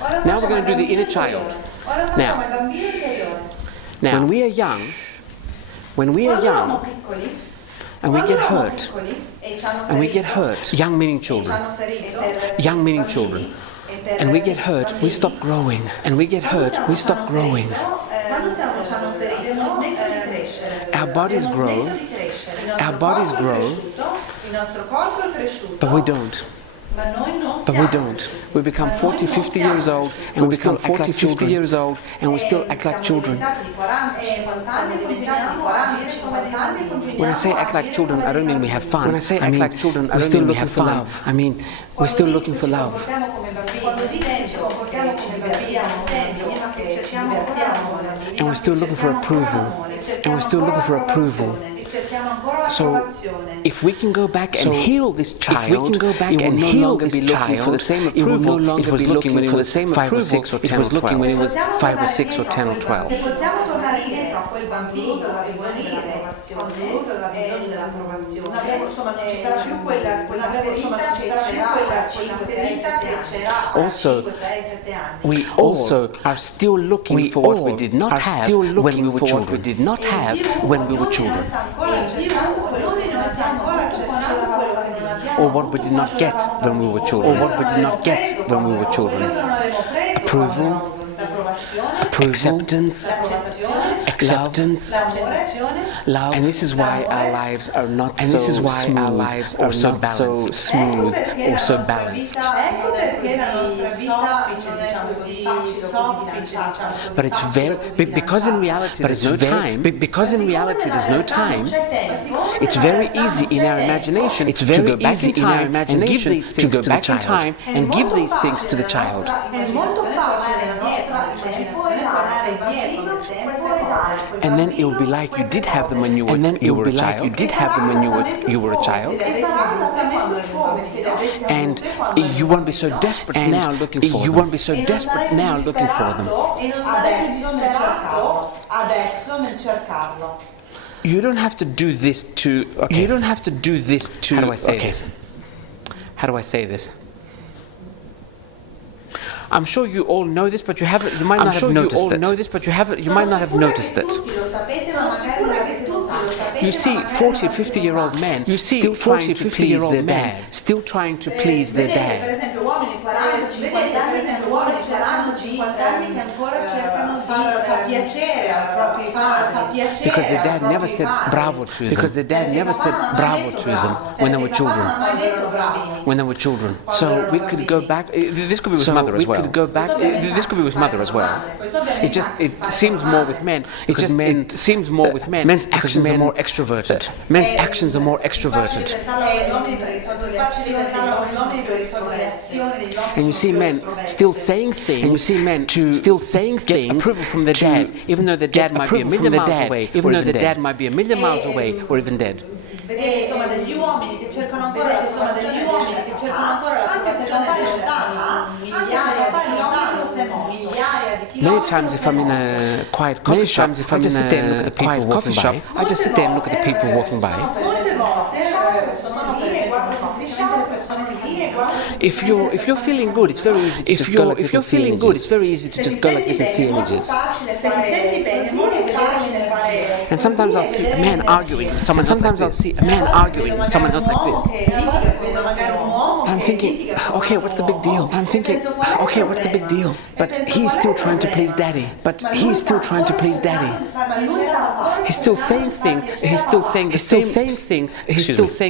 Now we're going to do the inner child. Now, when we are young, and we get hurt, young meaning children, and we get hurt, we stop growing, Our bodies grow, but we don't. We become 40, 50 years old, and we still act like children. And we still act like children. When I say act like children, I don't mean we have fun. When I say act like children, I don't mean we have fun. I mean, we're still looking for love. And we're still looking for approval. So, if we can go back and heal this child, it will no longer be looking for the same approval it was looking when it was 5 or 6 or 10 or 12. When it was 5 or 6 or 10 or 12. Also, we also are still looking for what we did not have when we were children. Or what we did not get when we were children. Approval, acceptance, love. And this is why our lives are not so smooth or so balanced. But it's very because in reality there's no time. It's very easy in our imagination to go back in time and give these things to the child. And then it will be like you did have them when you were a child. And you won't be so desperate now looking for them. You don't have to do this to. How do I say this? I'm sure you all know this, but you might not have noticed it. You see 40, 50-year-old men still trying to please their dad. Because their dad never said bravo to them when they were children. So we could go back. This could be with mother as well. It seems more with men. Men's actions are more extroverted. And you see men still saying things get approval from their dad, even though their dad might be a million miles away, or even dead. Many times if I'm in a quiet coffee shop, I just sit there and look at the people walking by. If you're feeling good, it's very easy to just go like this and see images. And sometimes I'll see a man arguing with someone else like this. And I'm thinking, okay, what's the big deal? But he's still trying to please daddy. He's still saying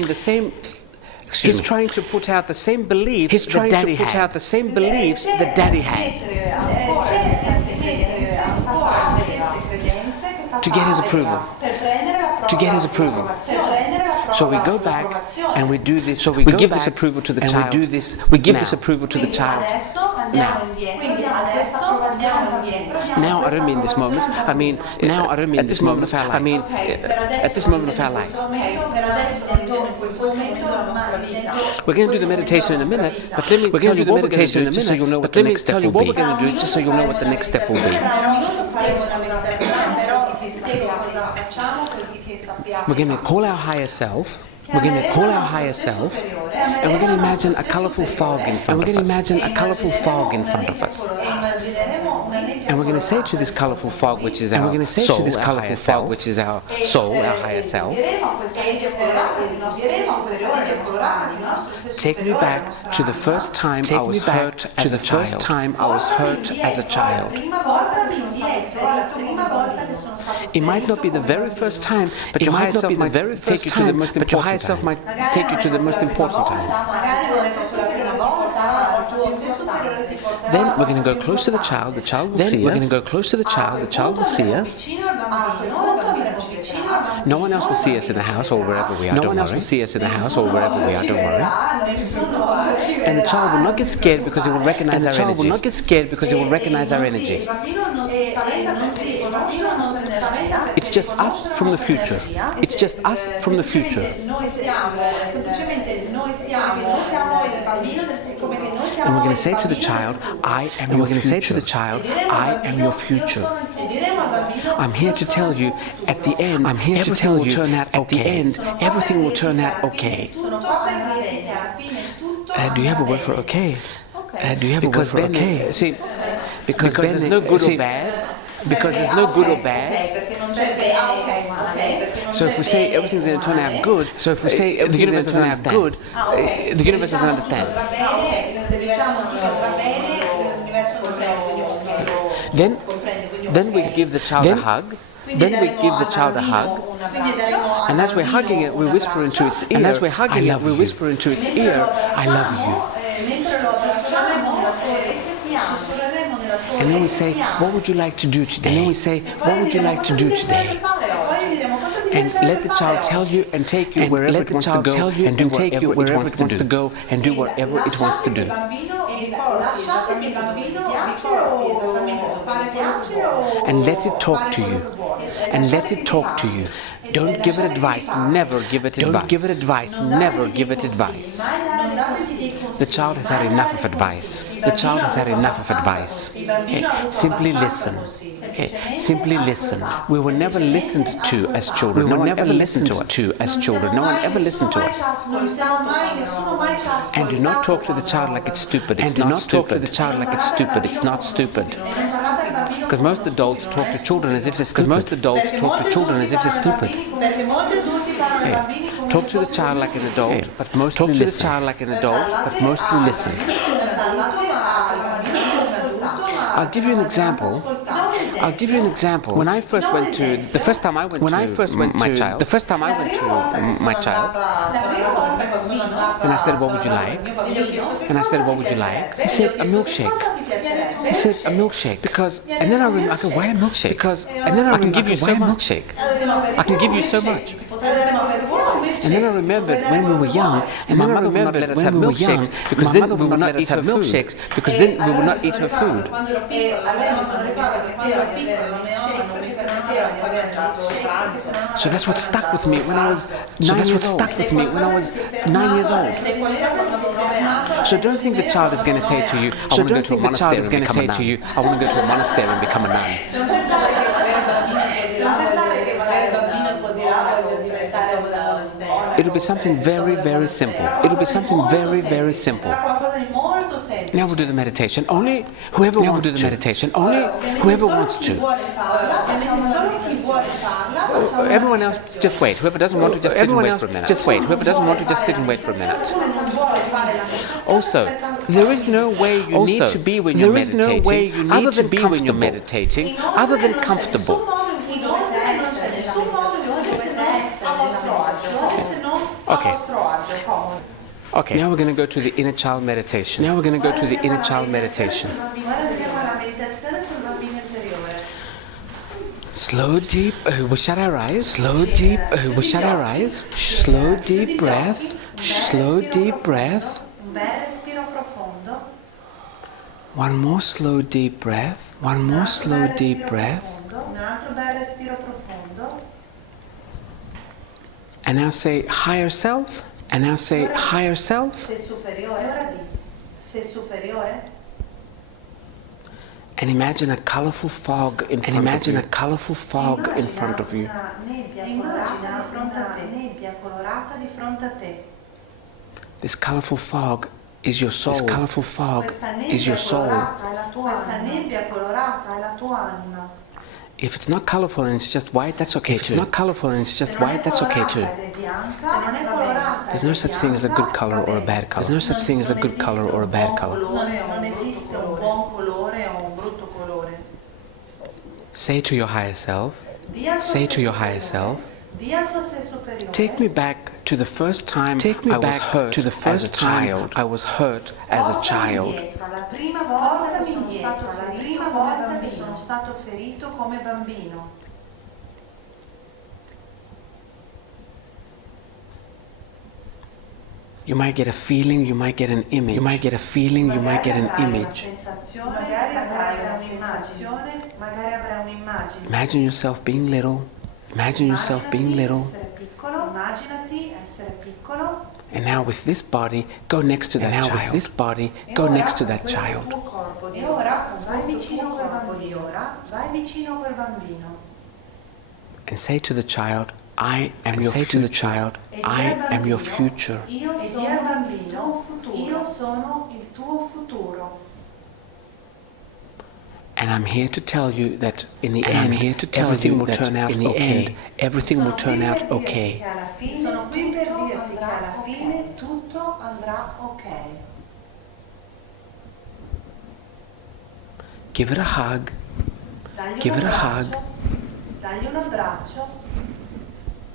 the same. He's trying to put out the same beliefs that daddy had. To get his approval. So we go back and we do this. So we give this approval to the child. We give this approval to the child. Now I don't mean this moment. I mean at this moment of our life. We're going to do the meditation in a minute, but let me tell you what we're going to do just so you'll know what the next step will be. We're going to call our higher self. And we're going to imagine a colorful fog in front of us. And we're going to imagine a colorful fog in front of us. And we're going to say to this colorful fog, which is our soul, this colorful fog, which is our soul, our higher self, take me back to the first time I was hurt as a child. As a child. It might not be the very first time, but your higher self might take you to the most important time. But your higher self might take you to the most important time. Then we're going to go close to the child will see us. We're going to go close to the child will see us. No one else will see us in the house or wherever we are, don't worry. No one else will see us in the house or wherever we are, don't worry. And the child will not get scared because it will recognize our energy. And the child will not get scared because it will recognize our energy. It's just us from the future. It's just us from the future. And we're going to say to the child, I am your future. We're going to say to the child, I am your future. I'm here to tell you, at the end, everything will turn out okay. At the end, everything will turn out okay. Do you have a word for okay? Do you have a word for okay? See, because there's no good or bad. Because there's no good or bad. So if we say everything's going to turn out good, the universe doesn't understand. The universe doesn't understand. Then we give the child a hug. And as we're hugging it, we whisper into its ear. I love you. And then we say, what would you like to do today? And let the child tell you and take you wherever it wants to go and do whatever it wants to go and do whatever it wants to do. And let it talk to you. And let it talk to you. Don't give it advice. Never give it advice. Don't give it advice. Never give it advice. The child has had enough of advice. The child has had enough of advice. Okay. Simply listen. Okay. Simply listen. We were never listened to as children. No one ever listened to us as children. No one ever listened to us. And do not talk to the child like it's stupid. It's not stupid. It's not stupid. Because most adults talk to children as if they're stupid. Okay. Talk to the child like an adult, but mostly listen. I'll give you an example. When I first went to my child, and I said, what would you like? He said, a milkshake. Because, and then I remember, I go, why a milkshake? Because, and then I can give you so much. I can give you so much. And then I remembered when we were young, and my mother would not let us have milkshakes because then we would not eat her milkshakes because then we would not eat her food. So that's what stuck with me when I was 9 years old. So don't think the child is going to say to you, I want to go to a monastery and become a nun. I want to go to a monastery and become a nun. It'll be something very, very simple. Now we'll do the meditation. Only whoever wants to. Everyone else, just wait. Whoever doesn't want to, just sit and wait for a minute. Also, there is no way you need to be when you're meditating, other than comfortable. Okay. Now we're going to go to the inner child meditation. Slow, deep, we shut our eyes. Slow, deep breath. One more slow, deep breath. And now say higher self. Se superiore. And imagine a colorful fog in front of you. This colorful fog is your soul. This colorful fog is your soul. Questa nebbia colorata è la tua anima. If it's not colorful and it's just white, that's okay too. If it's not colorful and it's just white, that's okay too. There's no such thing as a good color or a bad color. There's no such thing as a good color or a bad color. Non esiste un buon colore o un brutto colore. Say to your higher self, say to your higher self, take me back to the first time I was hurt to the first time I was hurt as a child. La prima volta che sono stato ferito come bambino. You might get a feeling, you might get an image. You might get a feeling, you might get an image. Magari avrai un'immagine. Imagine yourself being little. Imagine yourself being little. Immaginati essere piccolo. And now with this body, go next to that child. With this body, go next to that child. E ora vai vicino a quel bambino. And say to the child, I am your future. To the child, I am your future. Io sono il tuo futuro. And I'm here to tell you that in the end, everything will turn out okay. Everything will turn out okay. Sono qui per dirti che alla fine tutto andrà ok. Give it a hug. Give it a hug. Dagli un abbraccio.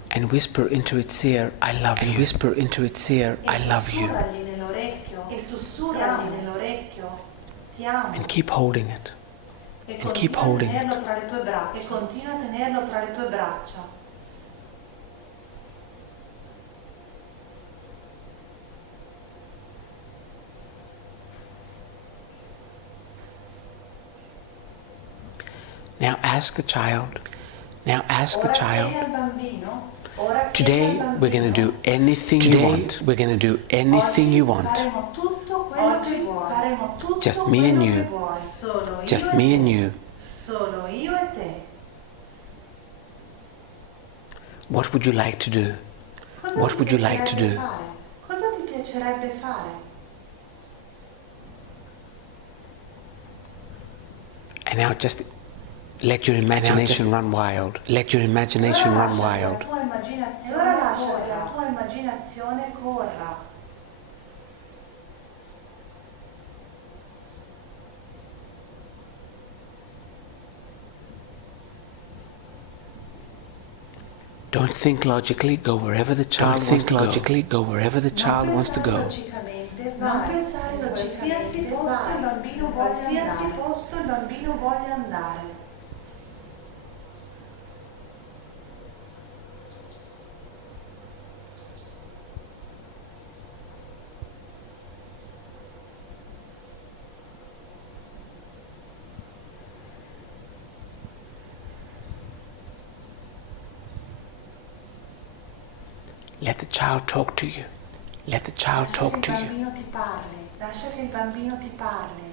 And whisper into its ear, I love you. Whisper into its ear, I love you. E sussurragli nell'orecchio, ti amo. And keep holding it. And keep holding it. E continua a tenerlo tra le tue braccia. Now ask the child. Now ask the child. Today we're going to do anything you want. We're going to do anything you want. Just me and you. Just me and you. Solo io e te. What would you like to do? What would you like to do? Cosa ti piacerebbe fare? And now just let your imagination run wild. Let your imagination run wild. E ora lascia che la tua immaginazione corra. Don't think logically, go wherever the child wants to go. Don't think logically, go wherever the child wants to go. Non pensare in qualsiasi posto il bambino voglia andare. Let the child talk to you. Let the child talk to you. Lascia che il bambino ti parli.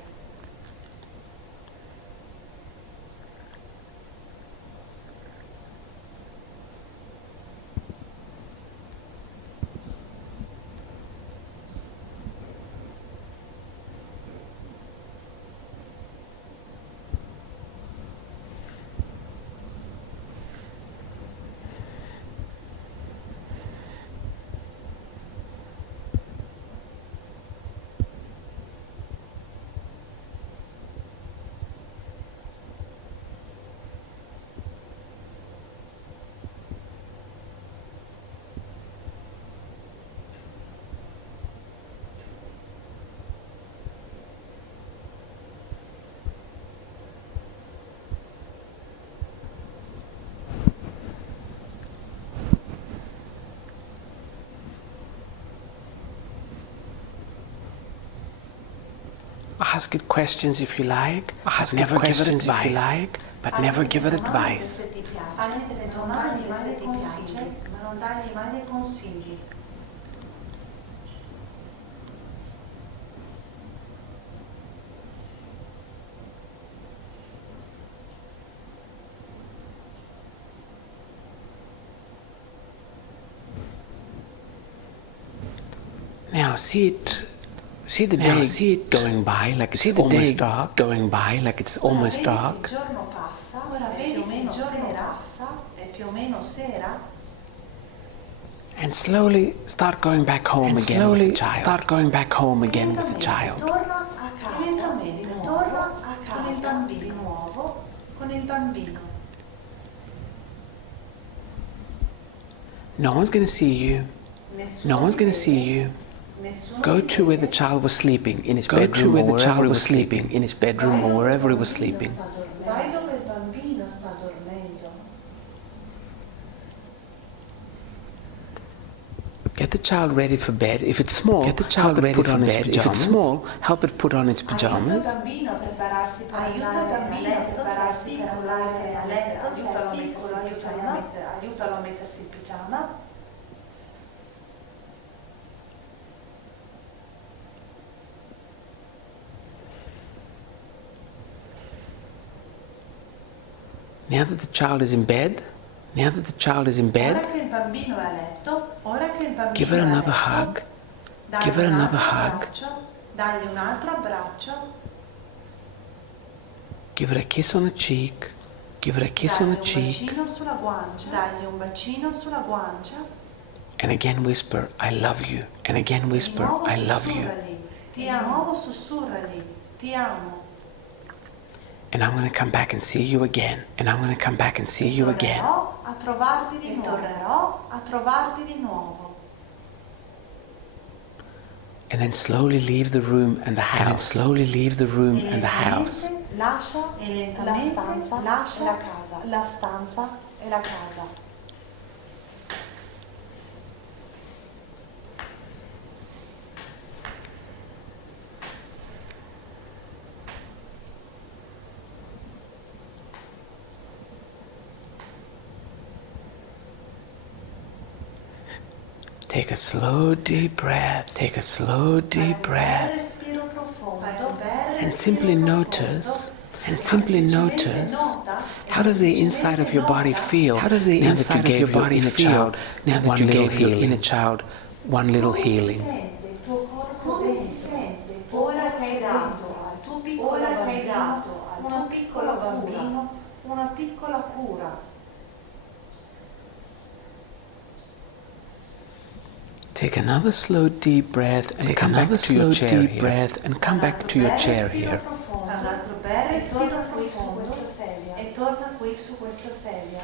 Ask it questions if you like. Ask it questions if you like, but never give it advice. Fagli delle domande se ti piace, ma non dagli mai dei consigli. Now see the day going by like it's almost dark. Going by like it's almost dark. Il giorno passa, ora vedi che il giorno passa, è più o meno sera. And slowly start going back home again with the child. Start going back home again with the child. Torna a casa, lentamente, torna a casa con il bambino di nuovo, con il bambino. No one's going to see you. No one's going to see you. Go to where the child was sleeping, in his bedroom or wherever he was sleeping, in his bedroom or wherever he was sleeping. Vai dove il bambino sta dormendo. Get the child ready for bed. If it's small, get the child ready for bed. If it's small, help it put on its pajamas. Aiuta il bambino a prepararsi per andare a letto, aiutalo a mettersi il pigiama. Now that the child is in bed, Ora che il bambino è a letto, give it another hug. Give it another hug. Dagli un altro abbraccio. Give it a kiss on the cheek. Give it a kiss on the cheek. Dagli un bacino sulla guancia. Dagli un bacino sulla guancia. And again whisper, I love you. And again whisper, I love you. Ti amo, sussurragli. Ti amo. And I'm going to come back and see you again. And I'm going to come back and see you again. Tornerò a trovarti di nuovo. And then slowly leave the room and the house. And then slowly leave the room and the house. Lascia la stanza e la casa. Take a slow deep breath. Take a slow deep breath. And simply notice. How does the inside of your body feel? How does the inside of your body feel now that you gave your inner child one little healing? Ora che hai dato al tuo piccolo bambino una piccola cura. Take another slow deep breath and come back to your chair here. And come back to your chair here. Un altro bel respiro profondo e torna qui su questa sedia.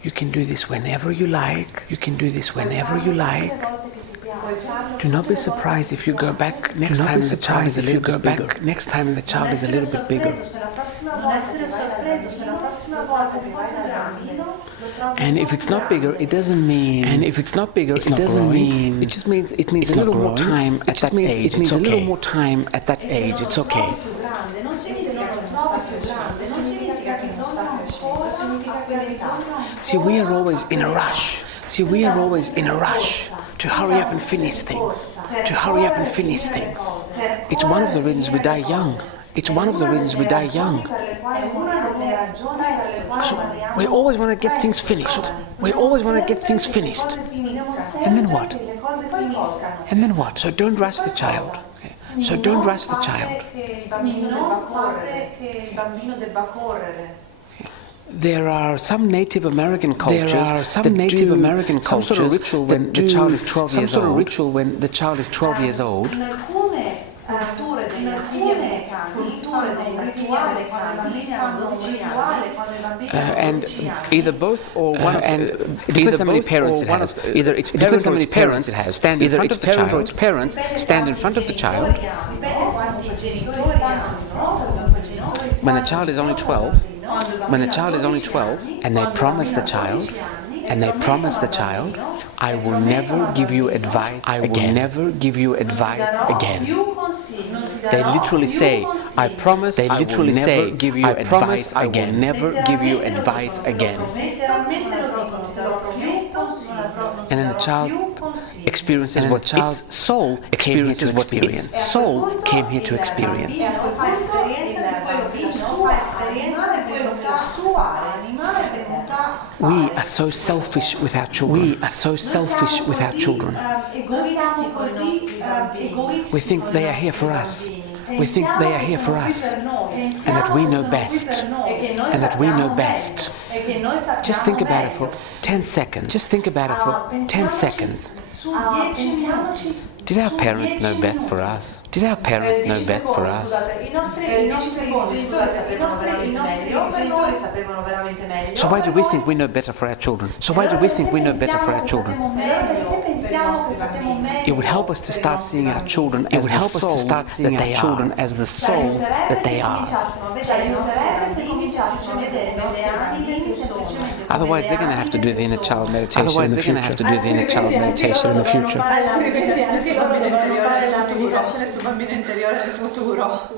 You can do this whenever you like. You can do this whenever you like. Do not be surprised if you go back next time the child is a little bit bigger. Next time the child is a little bit bigger. And if it's not bigger, it doesn't mean. And if it's not bigger, it doesn't mean. It just means it needs a little more time at that age. It needs a little more time at that age. It's okay. See, we are always in a rush. See, we are always in a rush to hurry up and finish things. To hurry up and finish things. It's one of the reasons we die young. It's one of the reasons we die young. So we always want to get things finished. We always want to get things finished. And then what? And then what? So don't rush the child. Okay. So don't rush the child. There are some Native American cultures. Some sort of ritual when the child is 12 years old. Some sort of ritual when the child is 12 years old. And either both or one of and it depends how many parents it has. Either its parents or its parents stand in front of the child, or its parents stand in front of the child. When the child is only 12. when the child is only 12 and they promise the child, I will never give you advice again. Never give you advice again. They literally say, I promise I will never give you advice again. Never give you advice again. And then the child experiences what its soul experiences what its soul came here to experience. We are so selfish with our children. We think they are here for us. And that we know best. Just think about it for 10 seconds. Did our parents know best for us? So why do we think we know better for our children? It would help us to start seeing our children as the souls that they are. Otherwise, they're going to have to do the inner child meditation in the future. Su Bambino Interiore del futuro.